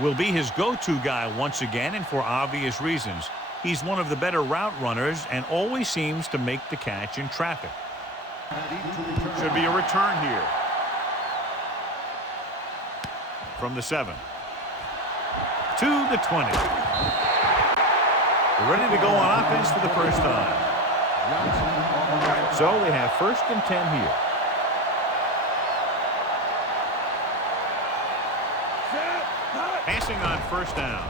will be his go-to guy once again, and for obvious reasons. He's one of the better route runners and always seems to make the catch in traffic. Should be a return here. From the 7 to the 20. We're ready to go on offense for the first time. So we have 1st and 10 here. Passing on 1st down.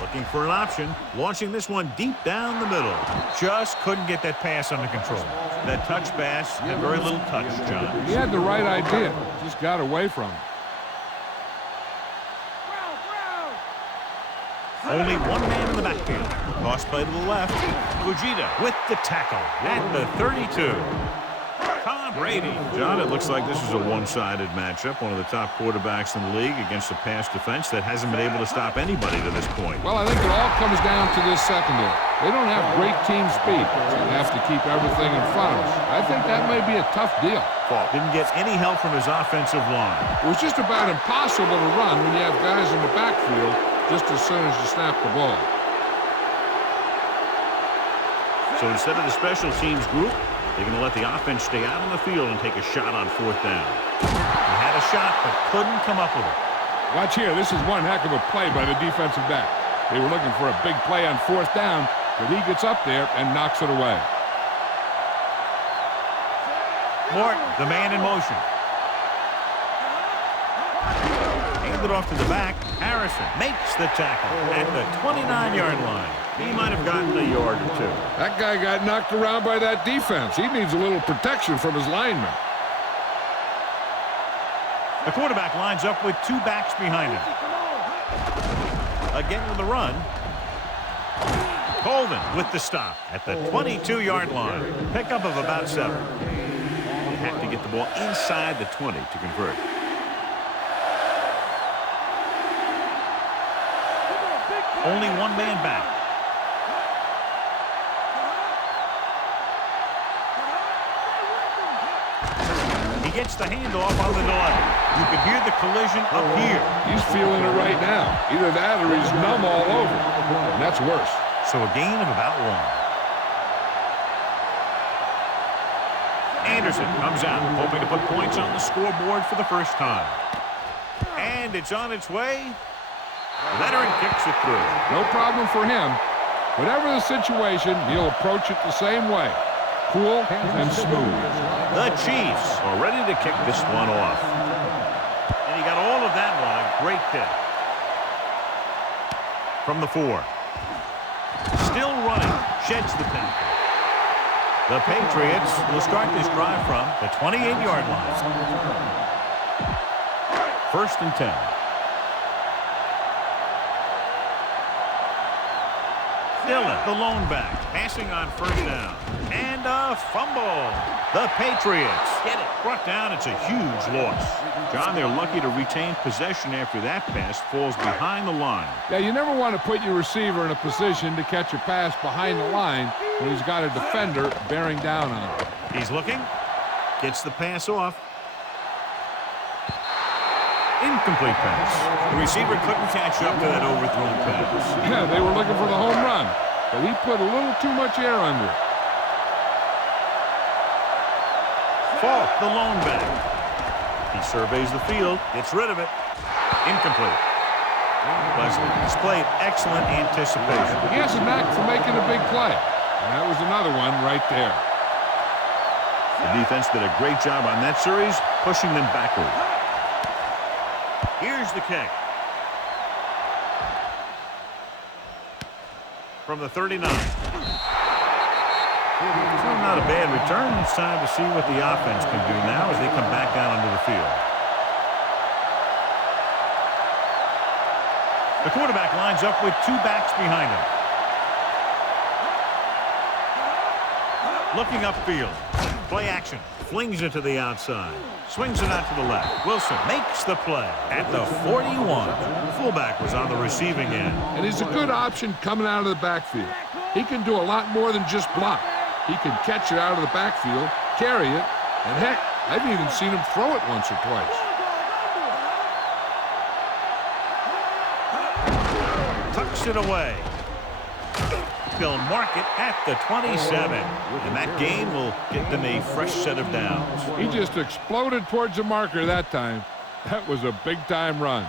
Looking for an option. Launching this one deep down the middle. Just couldn't get that pass under control. That touch pass had very little touch, John. He had the right idea. Just got away from him. Only one man in the backfield. Cross play to the left. Budcat with the tackle at the 32. Tom Brady. John, it looks like this is a one-sided matchup. One of the top quarterbacks in the league against a pass defense that hasn't been able to stop anybody to this point. Well, I think it all comes down to this secondary. They don't have great team speed, so they have to keep everything in front of us. I think that may be a tough deal. Fault. Didn't get any help from his offensive line. It was just about impossible to run when you have guys in the backfield just as soon as you snap the ball. So instead of the special teams group, they're going to let the offense stay out on the field and take a shot on 4th down. He had a shot, but couldn't come up with it. Watch here. This is one heck of a play by the defensive back. They were looking for a big play on 4th down, but he gets up there and knocks it away. Morton, the man in motion. Handed off to the back. Harrison makes the tackle at the 29-yard line. He might have gotten a yard or two. That guy got knocked around by that defense. He needs a little protection from his linemen. The quarterback lines up with 2 backs behind him. Again with the run. Colvin with the stop at the 22-yard line. Pickup of about 7. They have to get the ball inside the 20 to convert. Only one man back. He gets the handoff on the delay. You can hear the collision up here. He's feeling it right now. Either that or he's numb all over. And that's worse. So a gain of about 1. Anderson comes out, hoping to put points on the scoreboard for the first time. And it's on its way. Veteran kicks it through. No problem for him. Whatever the situation, he'll approach it the same way. Cool and smooth. The Chiefs are ready to kick this one off. And he got all of that one. A great kick. From the 4. Still running. Sheds the tackle. The Patriots will start this drive from the 28-yard line. 1st and 10. Dillon, the lone back, passing on 1st down. And a fumble. The Patriots get it. Brought down. It's a huge loss. John, they're lucky to retain possession after that pass falls behind the line. Yeah, you never want to put your receiver in a position to catch a pass behind the line when he's got a defender bearing down on him. He's looking. Gets the pass off. Incomplete pass. The receiver couldn't catch up to that overthrown pass. Yeah, they were looking for the home run, but he put a little too much air under it. Falk, the lone back. He surveys the field, gets rid of it. Incomplete. Leslie displayed excellent anticipation. He has a knack for making a big play, and that was another one right there. The defense did a great job on that series, pushing them backward. Here's the kick. From the 39. Not a bad return. It's time to see what the offense can do now as they come back down onto the field. The quarterback lines up with 2 backs behind him. Looking upfield. Play action. Flings it to the outside. Swings it out to the left. Wilson makes the play at the 41. Fullback was on the receiving end. And he's a good option coming out of the backfield. He can do a lot more than just block. He can catch it out of the backfield, carry it, and heck, I've even seen him throw it once or twice. tucks it away. They'll mark it at the 27. And that gain will get them a fresh set of downs. He just exploded towards the marker that time. That was a big-time run.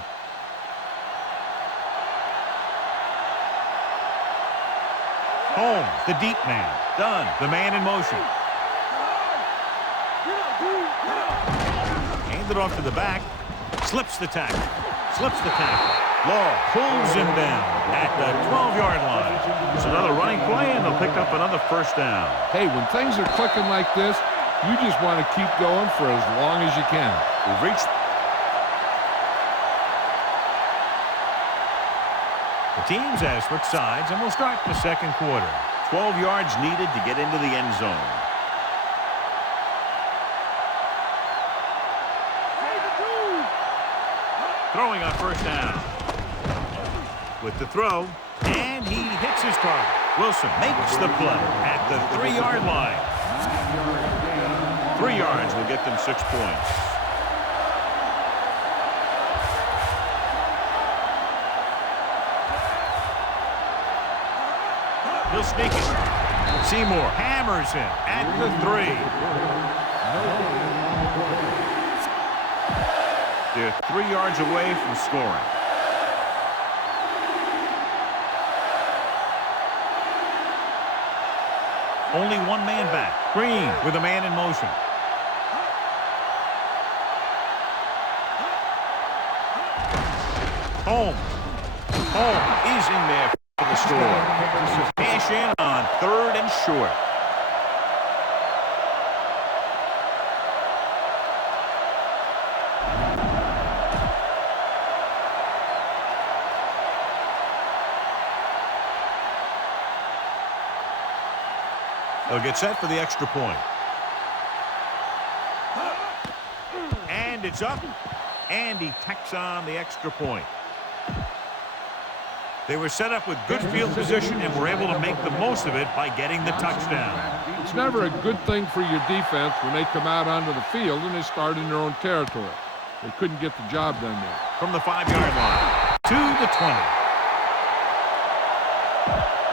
Home, the deep man. Done. The man in motion. Hand it off to the back. Slips the tackle. Slips the tackle. Law pulls him down at the 12-yard line. It's another running play, and they'll pick up another first down. Hey, when things are clicking like this, you just want to keep going for as long as you can. We've reached. The teams have switched sides, and we'll start the second quarter. 12 yards needed to get into the end zone. Throwing on first down. With the throw, and he hits his target. Wilson makes the play at the 3-yard line. 3 yards will get them 6 points. He'll sneak it. Seymour hammers him at the 3. They're 3 yards away from scoring. Only one man back. Green with a man in motion. Home is in there for the score. Cash in on 3rd and short. They'll get set for the extra point. And it's up. And he tacks on the extra point. They were set up with good field position and were able to make the most of it by getting the touchdown. It's never a good thing for your defense when they come out onto the field and they start in their own territory. They couldn't get the job done there. From the 5-yard line to the 20.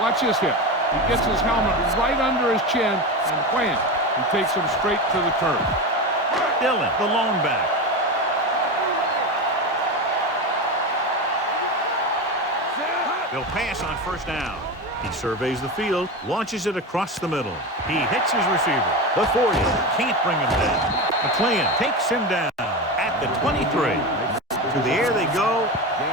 Watch this hit. He gets his helmet right under his chin, and wham, he takes him straight to the turf. Dillon, the lone back. They'll pass on first down. He surveys the field, launches it across the middle. He hits his receiver. The 40 can't bring him down. McLean takes him down at the 23. To the air they go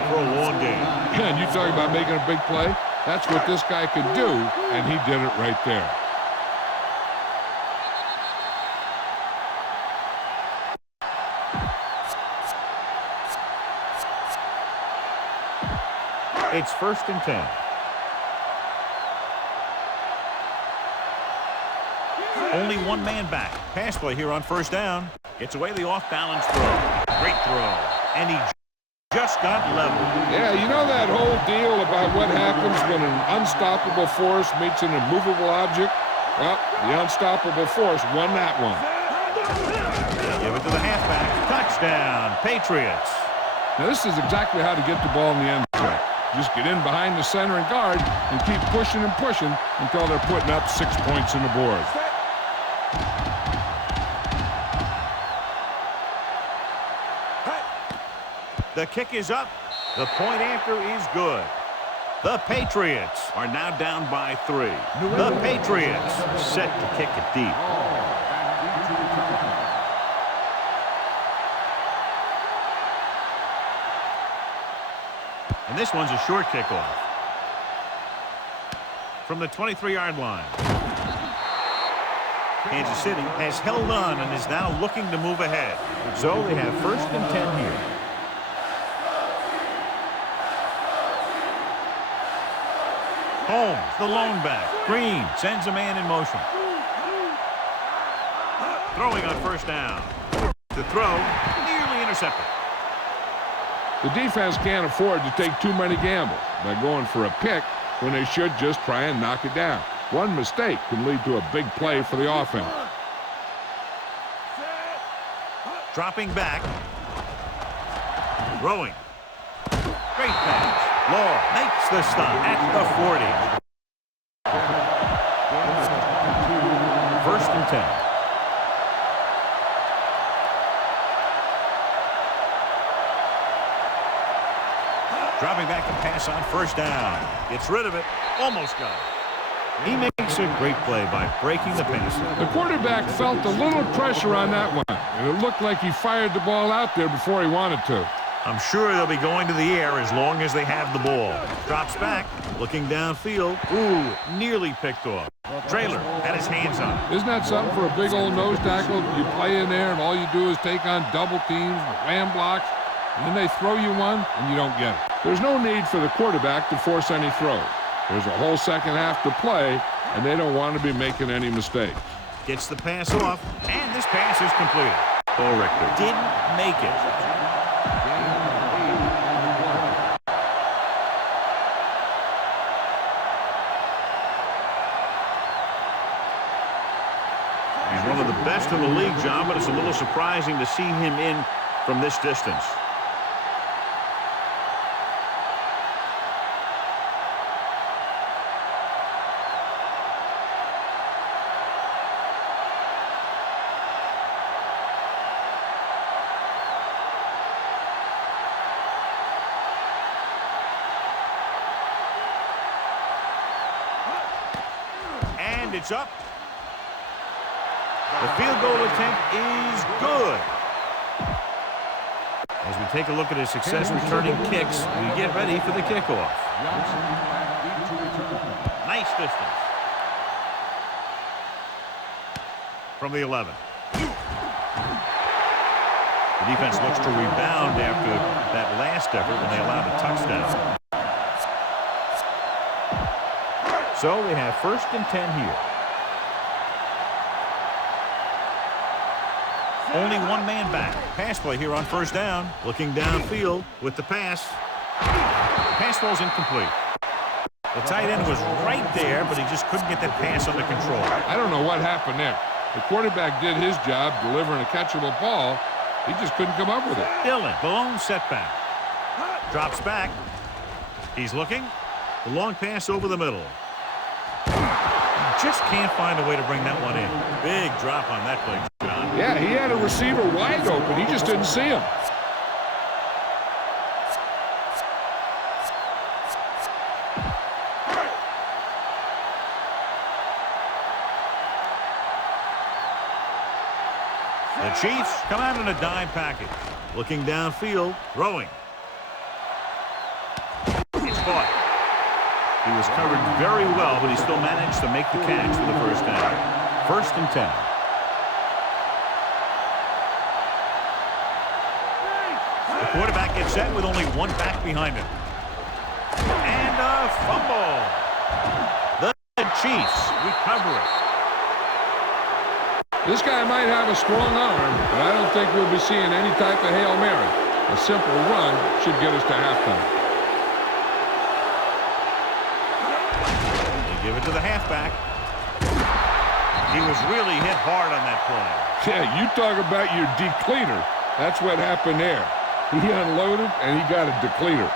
for a long game. Yeah, and you talk about making a big play. That's what this guy could do, and he did it right there. It's 1st and 10. Only one man back. Pass play here on first down. Gets away the off-balance throw. Great throw. And he just got level. Yeah, you know that whole deal about what happens when an unstoppable force meets an immovable object? Well, the unstoppable force won that one. Give it to the halfback. Touchdown, Patriots. Now, this is exactly how to get the ball in the end zone. Just get in behind the center and guard and keep pushing and pushing until they're putting up 6 points on the board. The kick is up. The point after is good. The Patriots are now down by 3. The Patriots set to kick it deep. And this one's a short kickoff. From the 23-yard line. Kansas City has held on and is now looking to move ahead. So they have 1st and 10 here. Holmes, the lone back. Green sends a man in motion. Throwing on first down. The throw nearly intercepted. The defense can't afford to take too many gambles by going for a pick when they should just try and knock it down. One mistake can lead to a big play for the offense. Dropping back. Throwing. Great pass. Law makes the stop at the 40. First and 10. Dropping back to pass on first down. Gets rid of it. Almost got it. He makes a great play by breaking the pass. The quarterback felt a little pressure on that one, and it looked like he fired the ball out there before he wanted to. I'm sure they'll be going to the air as long as they have the ball. Drops back, looking downfield. Ooh, nearly picked off. Traylor had his hands on it. Isn't that something for a big old nose tackle? You play in there, and all you do is take on double teams, wham blocks, and then they throw you one, and you don't get it. There's no need for the quarterback to force any throws. There's a whole second half to play, and they don't want to be making any mistakes. Gets the pass off, and this pass is completed. Richter didn't make it. He's one of the best in the league, John, but it's a little surprising to see him in from this distance. And it's up. The field goal attempt is good. As we take a look at his success returning kicks, we get ready for the kickoff. Nice distance. From the 11. The defense looks to rebound after that last effort when they allowed a touchdown. So we have first and 10 here. Only one man back. Pass play here on first down. Looking downfield with the pass. Pass falls incomplete. The tight end was right there, but he just couldn't get that pass under control. I don't know what happened there. The quarterback did his job delivering a catchable ball. He just couldn't come up with it. Dillon, blown setback. Drops back. He's looking. The long pass over the middle. Just can't find a way to bring that one in. Big drop on that play, John. Yeah, he had a receiver wide open. He just didn't see him. The Chiefs come out in a dime package. Looking downfield, throwing. It's caught. He was covered very well, but he still managed to make the catch for the first down. First and 10. The quarterback gets set with only one back behind him. And a fumble. The Chiefs recover it. This guy might have a strong arm, but I don't think we'll be seeing any type of Hail Mary. A simple run should get us to halftime. Give it to the halfback. He was really hit hard on that play. Yeah, you talk about your depleter. That's what happened there. He unloaded, and he got a depleter.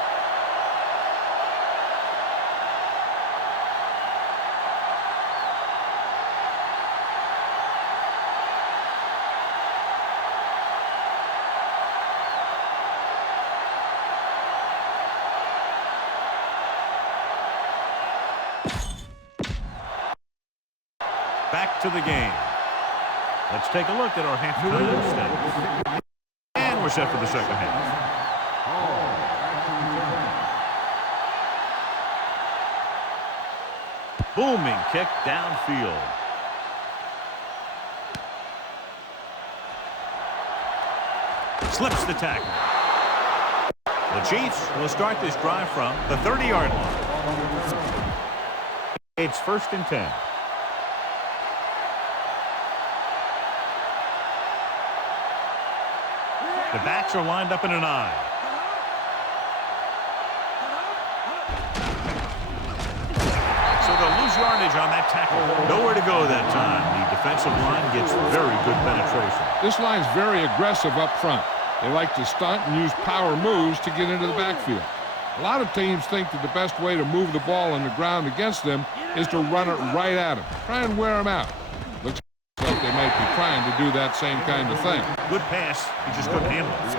Back to the game. Let's take a look at our halftime stats. And we're set for the second half. Booming kick downfield. Slips the tackle. The Chiefs will start this drive from the 30-yard line. It's first and 10. The backs are lined up in an eye. So they'll lose yardage on that tackle. Nowhere to go that time. The defensive line gets very good penetration. This line's very aggressive up front. They like to stunt and use power moves to get into the backfield. A lot of teams think that the best way to move the ball on the ground against them is to run it right at them. Try and wear them out. Looks like they might be trying to do that same kind of thing. Good pass. He just couldn't handle it.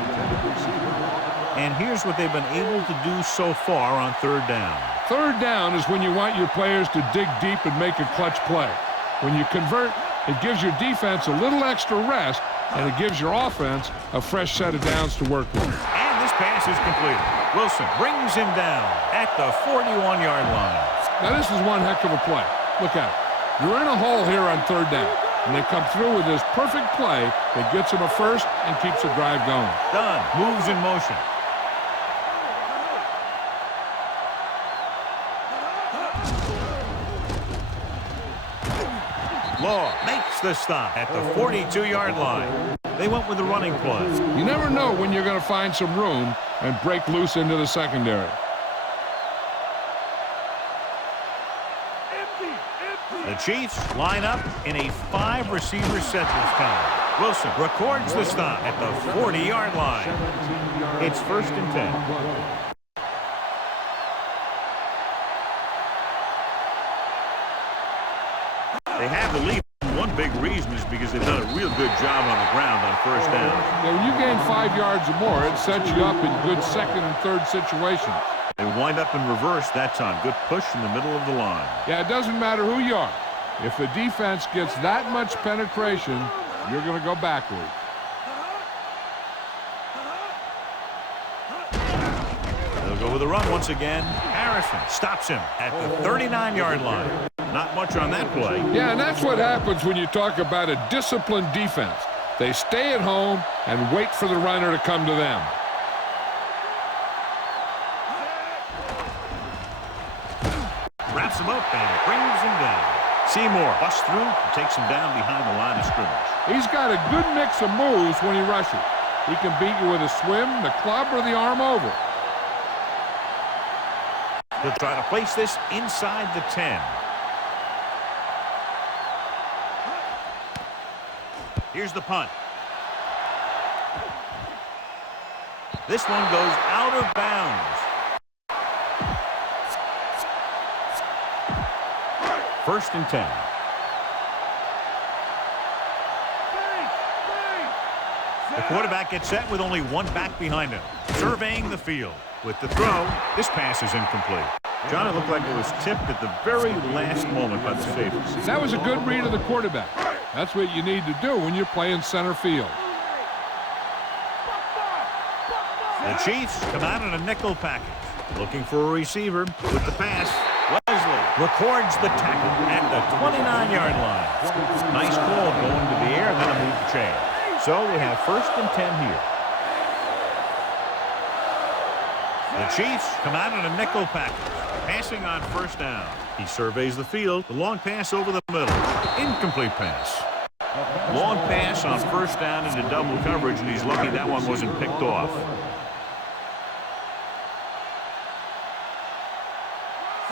And here's what they've been able to do so far on third down. Third down is when you want your players to dig deep and make a clutch play. When you convert, it gives your defense a little extra rest, and it gives your offense a fresh set of downs to work with. And this pass is completed. Wilson brings him down at the 41-yard line. Now, this is one heck of a play. Look at it. You're in a hole here on third down, and they come through with this perfect play that gets them a first and keeps the drive going. Done. Moves in motion. Law makes the stop at the 42-yard line. They went with the running play. You never know when you're going to find some room and break loose into the secondary. The Chiefs line up in a 5-receiver set this time. Wilson records the stop at the 40-yard line. It's 1st and 10. They have the lead. One big reason is because they've done a real good job on the ground on first down. Yeah, when you gain 5 yards or more, it sets you up in good second and third situations. They wind up in reverse that time. Good push in the middle of the line. Yeah, it doesn't matter who you are. If the defense gets that much penetration, you're going to go backward. They'll go with the run once again. Harrison stops him at the 39-yard line. Not much on that play. Yeah, and that's what happens when you talk about a disciplined defense. They stay at home and wait for the runner to come to them. Wraps him up and brings him down. Seymour busts through and takes him down behind the line of scrimmage. He's got a good mix of moves when he rushes. He can beat you with a swim, the club, or the arm over. He'll try to place this inside the 10. Here's the punt. This one goes out of bounds. 1st and 10. The quarterback gets set with only one back behind him. Surveying the field. With the throw, this pass is incomplete. John, it looked like it was tipped at the very last moment by the safety. That was a good read of the quarterback. That's what you need to do when you're playing center field. The Chiefs come out in a nickel package. Looking for a receiver with the pass. Wesley records the tackle at the 29-yard line. Nice ball going to the air and then a move to chain. So they have 1st and 10 here. The Chiefs come out in a nickel package. Passing on 1st down. He surveys the field. The long pass over the middle. Incomplete pass. Long pass on 1st down into double coverage, and he's lucky that one wasn't picked off.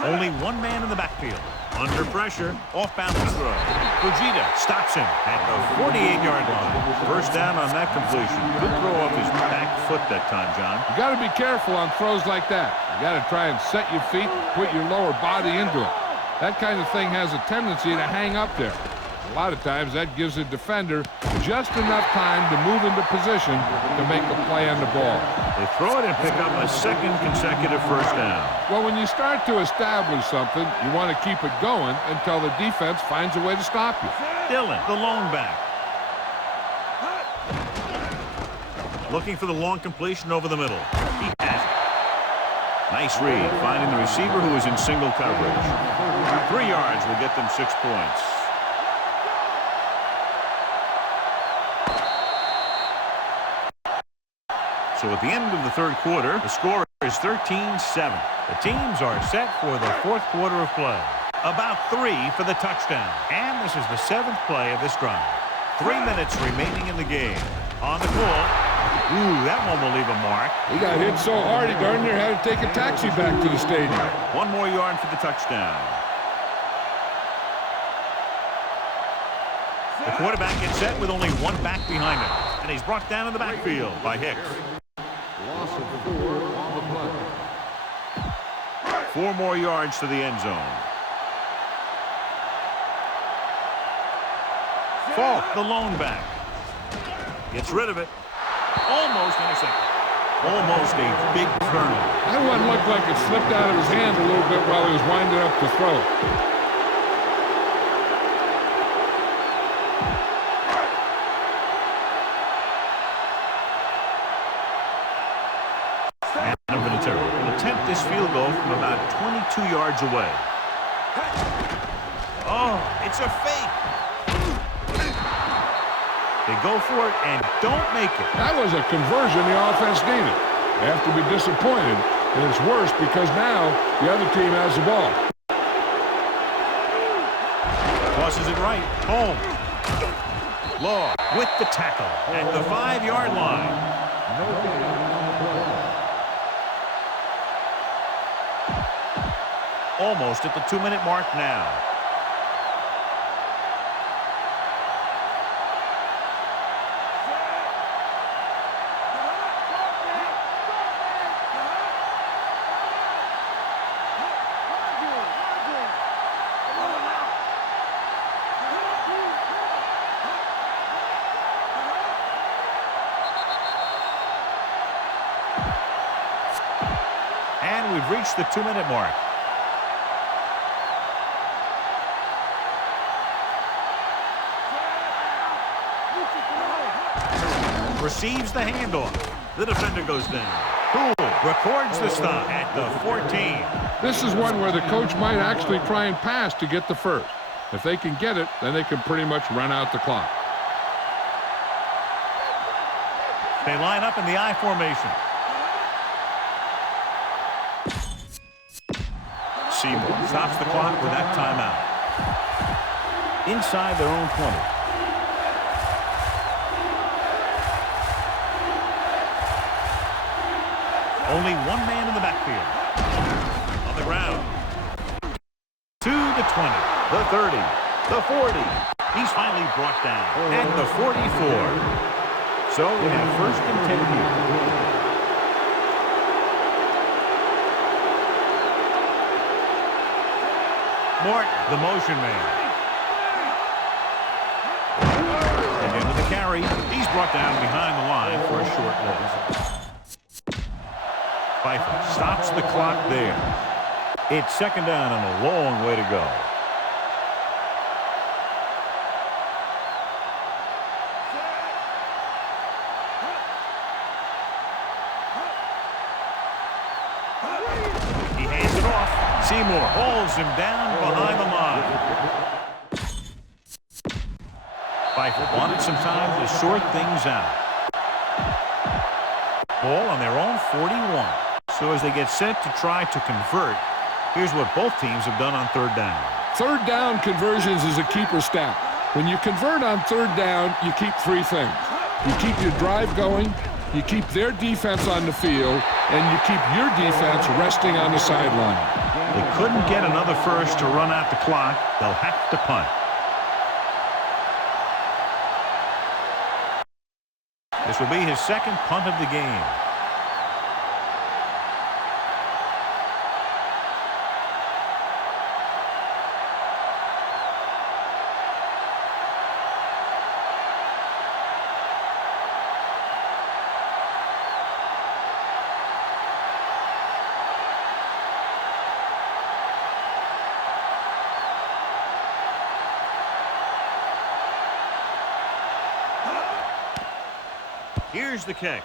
Only one man in the backfield. Under pressure. Off-balance throw. Fujita stops him at the 48-yard line. 1st down on that completion. Good throw off his back foot that time, John. You got to be careful on throws like that. You got to try and set your feet, put your lower body into it. That kind of thing has a tendency to hang up there. A lot of times that gives a defender just enough time to move into position to make a play on the ball. They throw it and pick up a 2nd consecutive 1st down. Well, when you start to establish something, you want to keep it going until the defense finds a way to stop you. Dillon, the lone back. Looking for the long completion over the middle. He has it. Nice read, finding the receiver who is in single coverage. 3 yards will get them 6 points. So at the end of the 3rd quarter, the score is 13-7. The teams are set for the 4th quarter of play. About 3 for the touchdown. And this is the 7th play of this drive. 3 minutes remaining in the game. On the call. Ooh, that one will leave a mark. He got hit so hard he darn near had to take a taxi back to the stadium. 1 more yard for the touchdown. The quarterback gets set with only one back behind him. And he's brought down in the backfield by Hicks. Loss of 4 on the play. 4 more yards to the end zone. Falk, the lone back. Gets rid of it. Almost intercepted. Almost a big turnover. That one looked like it slipped out of his hand a little bit while he was winding up to throw. Will attempt this field goal from about 22 yards away. Oh, it's a fake. They go for it and don't make it. That was a conversion the offense needed. They have to be disappointed, and it's worse because now the other team has the ball. Tosses it right. Home. Law with the tackle at the 5-yard line. Almost at the 2-minute mark now. And we've reached the 2-minute mark. Receives the handoff. The defender goes down. Cool. Records the stop at the 14. This is one where the coach might actually try and pass to get the first. If they can get it, then they can pretty much run out the clock. They line up in the I formation. Seymour stops the clock with that timeout. Inside their own 20. Only one man in the backfield. On the ground. To the 20, the 30, the 40. He's finally brought down at the 44. So we have 1st and 10 here. Morton, the motion man. And into the carry. He's brought down behind the line for a short loss. Pfeiffer stops the clock there. It's 2nd down and a long way to go. He hands it off. Seymour hauls him down behind the line. Pfeiffer wanted some time to sort things out. Ball on their own 41. So as they get set to try to convert, here's what both teams have done on 3rd down. 3rd down conversions is a keeper stat. When you convert on 3rd down, you keep 3 things. You keep your drive going, you keep their defense on the field, and you keep your defense resting on the sideline. They couldn't get another first to run out the clock. They'll have to punt. This will be his 2nd punt of the game. Here's the kick.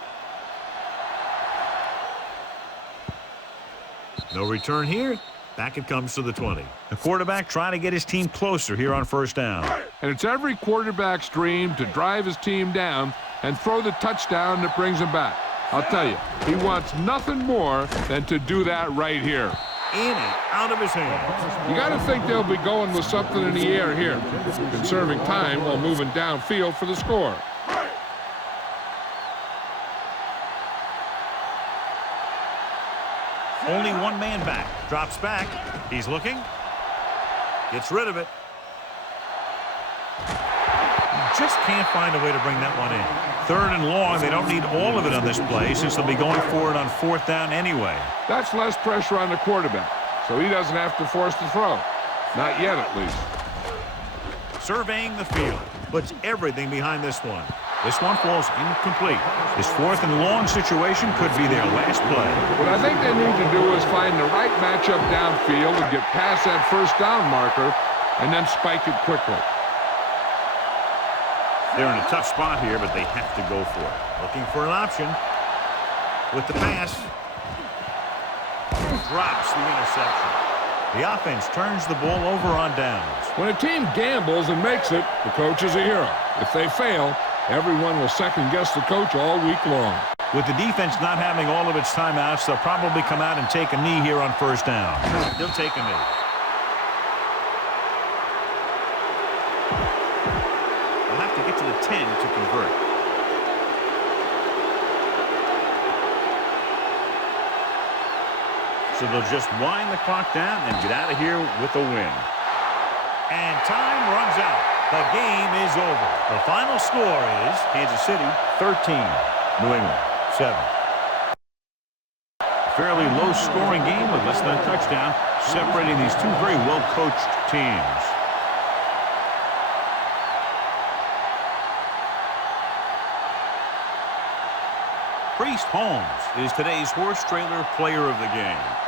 No return here. Back it comes to the 20. The quarterback trying to get his team closer here on 1st down. And it's every quarterback's dream to drive his team down and throw the touchdown that brings him back. I'll tell you, he wants nothing more than to do that right here. In and out of his hands. You got to think they'll be going with something in the air here, conserving time while moving downfield for the score. Only one man back. Drops back. He's looking. Gets rid of it. Just can't find a way to bring that one in. 3rd and long. They don't need all of it on this play since they'll be going for it on 4th down anyway. That's less pressure on the quarterback. so he doesn't have to force the throw. Not yet, at least. Surveying the field. Puts everything behind this one. This one falls incomplete. This 4th and long situation could be their last play. What I think they need to do is find the right matchup downfield and get past that first down marker and then spike it quickly. They're in a tough spot here, but they have to go for it. Looking for an option. With the pass. Drops the interception. The offense turns the ball over on downs. When a team gambles and makes it, the coach is a hero. If they fail, everyone will second-guess the coach all week long. With the defense not having all of its timeouts, they'll probably come out and take a knee here on first down. They'll take a knee. They'll have to get to the 10 to convert. So they'll just wind the clock down and get out of here with a win. And time runs out. The game is over. The final score is Kansas City 13, New England 7. A fairly low-scoring game with less than a touchdown, separating these two very well-coached teams. Priest Holmes is today's horse trailer player of the game.